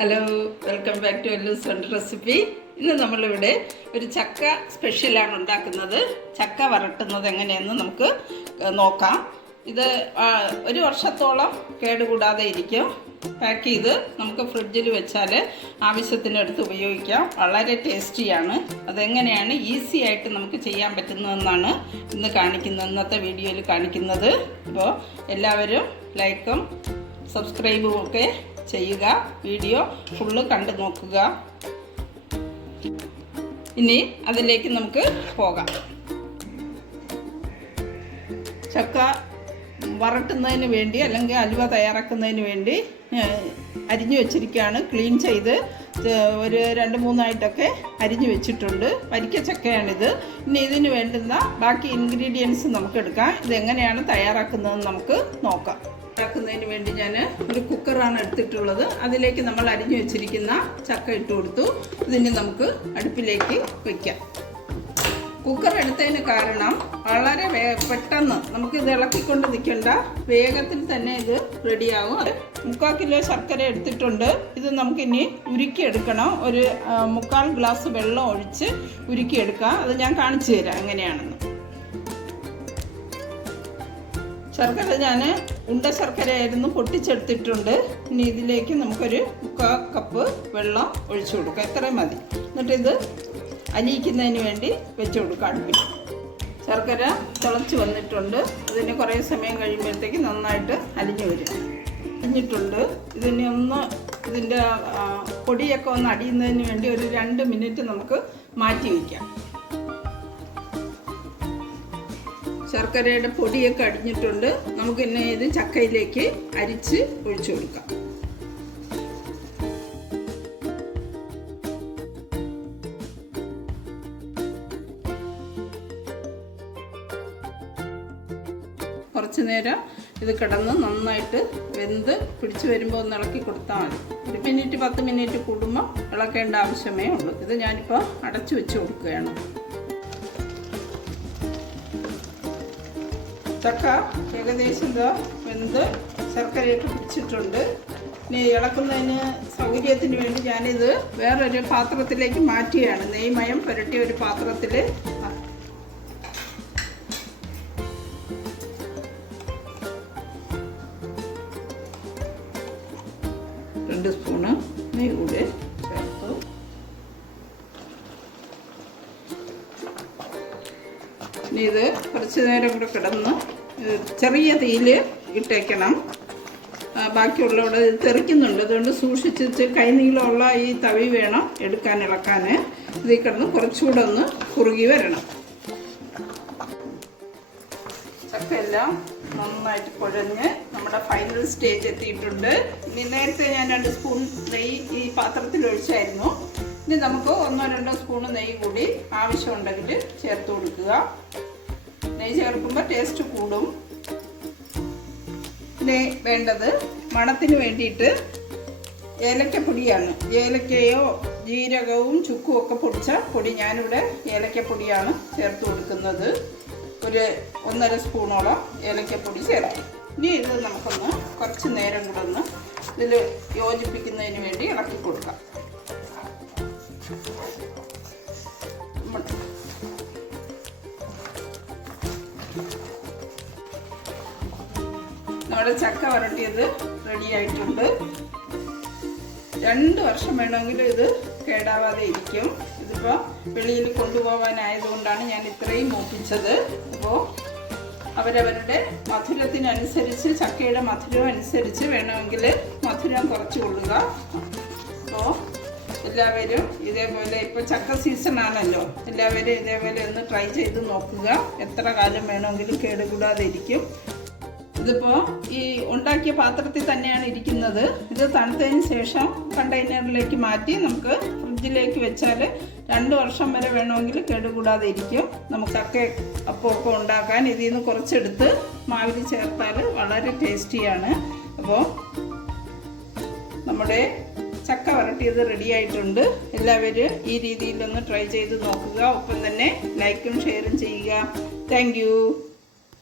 Hello welcome back to എല്ലൂസ് വണ്ട് recipe ഇന്ന് നമ്മളിവിടെ ഒരു ചക്ക സ്പെഷ്യലാണ് ഉണ്ടാക്കുന്നത്. ചക്ക വരട്ടുന്നത് എങ്ങനെയെന്ന് നമുക്ക് നോക്കാം. ഇത് ഒരു വർഷത്തോളം കേടുകൂടാതെ ഇരിക്കും. പാക്ക് ചെയ്ത് നമുക്ക് ഫ്രിഡ്ജിൽ വെച്ചാൽ ആവശ്യത്തിനടുത്ത് ഉപയോഗിക്കാം. വളരെ ടേസ്റ്റിയാണ് അതെങ്ങനെയാണ് ഈസി ആയിട്ട് നമുക്ക് ചെയ്യാൻ പറ്റുന്നതെന്നാണ് ഇന്ന് കാണിക്കുന്നത് ഇന്നത്തെ വീഡിയോയിൽ കാണിക്കുന്നത്. അപ്പോൾ എല്ലാവരും ലൈക്കും സബ്സ്ക്രൈബും ഒക്കെ ചെയ്യുക. വീഡിയോ ഫുള്ള് കണ്ടു നോക്കുക. ഇനി അതിലേക്ക് നമുക്ക് പോകാം. ചക്ക വറക്കുന്നതിന് വേണ്ടി അല്ലെങ്കിൽ അലുവ തയ്യാറാക്കുന്നതിന് വേണ്ടി അരിഞ്ഞു വെച്ചിരിക്കുകയാണ്. ക്ലീൻ ചെയ്ത് ഒരു രണ്ട് മൂന്നായിട്ടൊക്കെ അരിഞ്ഞു വെച്ചിട്ടുണ്ട്. വരിക്ക ചക്കയാണിത്. ഇനി ഇതിന് വേണ്ടുന്ന ബാക്കി ഇൻഗ്രീഡിയൻസ് നമുക്ക് എടുക്കാം. ഇതെങ്ങനെയാണ് തയ്യാറാക്കുന്നതെന്ന് നമുക്ക് നോക്കാം. ഉണ്ടാക്കുന്നതിന് വേണ്ടി ഞാൻ ഒരു കുക്കറാണ് എടുത്തിട്ടുള്ളത്. അതിലേക്ക് നമ്മൾ അരിഞ്ഞു വെച്ചിരിക്കുന്ന ചക്ക ഇട്ട് കൊടുത്തു. ഇതിന് നമുക്ക് അടുപ്പിലേക്ക് വയ്ക്കാം കുക്കർ എടുത്തതിന് കാരണം വളരെ പെട്ടെന്ന് നമുക്ക് ഇത് ഇളക്കിക്കൊണ്ട് നിൽക്കേണ്ട. വേഗത്തിൽ തന്നെ ഇത് റെഡിയാവും മുക്കാൽ കിലോ ശർക്കര എടുത്തിട്ടുണ്ട്. ഇത് നമുക്കിനി ഉരുക്കിയെടുക്കണം. ഒരു മുക്കാൽ ഗ്ലാസ് വെള്ളം ഒഴിച്ച് ഉരുക്കിയെടുക്കാം. അത് ഞാൻ കാണിച്ചു തരാം എങ്ങനെയാണെന്ന്. ശർക്കര ഞാൻ ഉണ്ട ശർക്കരയായിരുന്നു പൊട്ടിച്ചെടുത്തിട്ടുണ്ട്. ഇനി ഇതിലേക്ക് നമുക്കൊരു മുക്കാൽ കപ്പ് വെള്ളം ഒഴിച്ചു കൊടുക്കാം. എത്രയും മതി. എന്നിട്ട് ഇത് അലിയിക്കുന്നതിന് വേണ്ടി വെച്ച് കൊടുക്കാം അടുപ്പിൽ. ശർക്കര തിളച്ച് വന്നിട്ടുണ്ട്. ഇതിന് കുറേ സമയം കഴിയുമ്പോഴത്തേക്ക് നന്നായിട്ട് അലിഞ്ഞു വരും. അലിഞ്ഞിട്ടുണ്ട് ഇതിനെ ഒന്ന് ഇതിന്റെ പൊടിയൊക്കെ ഒന്ന് അടിയുന്നതിന് വേണ്ടി ഒരു രണ്ട് മിനിറ്റ് നമുക്ക് മാറ്റി വയ്ക്കാം ശർക്കരയുടെ പൊടിയൊക്കെ അടിഞ്ഞിട്ടുണ്ട്. നമുക്ക് ഇന്നെ ഇത് ചക്കയിലേക്ക് അരിച്ച് ഒഴിച്ചു കൊടുക്കാം. കുറച്ച് നേരം ഇത് കിടന്ന് നന്നായിട്ട് വെന്ത് പിടിച്ചു വരുമ്പോൾ ഒന്ന് ഇളക്കി കൊടുത്താൽ മതി. ഒരു മിനിറ്റ് പത്ത് മിനിറ്റ് കൂടുമ്പോൾ ഇളക്കേണ്ട ആവശ്യമേ ഉള്ളൂ. ഇത് ഞാനിപ്പോൾ അടച്ചു വെച്ച് കൊടുക്കുകയാണ്. ചക്ക ഏകദേശം വെന്ത് ശർക്കരയിട്ട് പിടിച്ചിട്ടുണ്ട്. ഇനി ഇളക്കുന്നതിന് സൗകര്യത്തിന് വേണ്ടി ഞാനിത് വേറൊരു പാത്രത്തിലേക്ക് മാറ്റുകയാണ്. നെയ്മയം പുരട്ടിയ ഒരു പാത്രത്തിൽ രണ്ട് സ്പൂണ് നെയ്യ് കൂടെ ചേർത്തു. ഇനി ഇത് കുറച്ച് നേരം കൂടെ കിടന്ന് ചെറിയ തീയിൽ ഇട്ടേക്കണം. ബാക്കിയുള്ളവിടെ തെറിക്കുന്നുണ്ട്. അതുകൊണ്ട് സൂക്ഷിച്ച് കൈനീളമുള്ള ഈ തവി വേണം എടുക്കാൻ ഇളക്കാൻ ഇതിൽ കിടന്ന് കുറച്ചുകൂടെ ഒന്ന് കുറുകി വരണം. ചക്കയെല്ലാം നന്നായിട്ട് കുഴഞ്ഞ് നമ്മുടെ ഫൈനൽ സ്റ്റേജ് എത്തിയിട്ടുണ്ട്. ഇനി നേരത്തെ ഞാൻ രണ്ട് സ്പൂൺ നെയ്യ് ഈ പാത്രത്തിൽ ഒഴിച്ചായിരുന്നു. ഇനി നമുക്ക് ഒന്നോ രണ്ടോ സ്പൂൺ നെയ്യ് കൂടി ആവശ്യമുണ്ടെങ്കിൽ ചേർത്ത് കൊടുക്കുക. നെയ്യ് ചേർക്കുമ്പോൾ ടേസ്റ്റ് കൂടും. പിന്നെ വേണ്ടത് മണത്തിന് വേണ്ടിയിട്ട് ഏലക്കപ്പൊടിയാണ് ഏലക്കയോ ജീരകവും ചുക്കും ഒക്കെ പൊടിച്ച പൊടി ഞാനിവിടെ ഏലക്കപ്പൊടിയാണ് ചേർത്ത് കൊടുക്കുന്നത്. ഒരു ഒന്നര സ്പൂണോളം ഏലക്കപ്പൊടി ചേർക്കും. ഇനി ഇത് നമുക്കൊന്ന് കുറച്ച് നേരം കൂടെ ഒന്ന് ഇതിൽ യോജിപ്പിക്കുന്നതിന് വേണ്ടി ഇളക്കി കൊടുക്കാം. നമ്മ- നമ്മുടെ ചക്ക വരട്ടിയത് റെഡി ആയിട്ടുണ്ട്. രണ്ട് വർഷം വേണമെങ്കിലും ഇത് കേടാവാതെ ഇരിക്കും. ഇതിപ്പോൾ വെളിയിൽ കൊണ്ടുപോകാനായതുകൊണ്ടാണ് ഞാൻ ഇത്രയും മൂപ്പിച്ചത്. അപ്പോൾ അവരവരുടെ മധുരത്തിനനുസരിച്ച് ചക്കയുടെ മധുരം അനുസരിച്ച് വേണമെങ്കിൽ മധുരം കുറച്ച് കൊള്ളുക. അപ്പോൾ എല്ലാവരും ഇതേപോലെ ഇപ്പോൾ ചക്ക സീസൺ ആണല്ലോ. എല്ലാവരും ഇതേപോലെ ഒന്ന് ട്രൈ ചെയ്ത് നോക്കുക. എത്ര കാലം വേണമെങ്കിലും കേടുകൂടാതെ ഇരിക്കും ഇതിപ്പോൾ ഈ ഉണ്ടാക്കിയ പാത്രത്തിൽ തന്നെയാണ് ഇരിക്കുന്നത്. ഇത് തണുത്തതിന് ശേഷം കണ്ടെയ്നറിലേക്ക് മാറ്റി നമുക്ക് ഫ്രിഡ്ജിലേക്ക് വെച്ചാൽ രണ്ട് വർഷം വരെ വേണമെങ്കിൽ കേടുകൂടാതെ ഇരിക്കും. നമുക്കൊക്കെ അപ്പമൊക്കെ ഉണ്ടാക്കാൻ ഇതിൽ നിന്ന് കുറച്ചെടുത്ത് മാവിൽ ചേർത്താൽ വളരെ ടേസ്റ്റിയാണ്. അപ്പോൾ നമ്മുടെ ചക്ക വരട്ടിയത് റെഡി ആയിട്ടുണ്ട്. എല്ലാവരും ഈ രീതിയിലൊന്ന് ട്രൈ ചെയ്ത് നോക്കുക. ഒപ്പം തന്നെ ലൈക്കും ഷെയറും ചെയ്യുക. താങ്ക്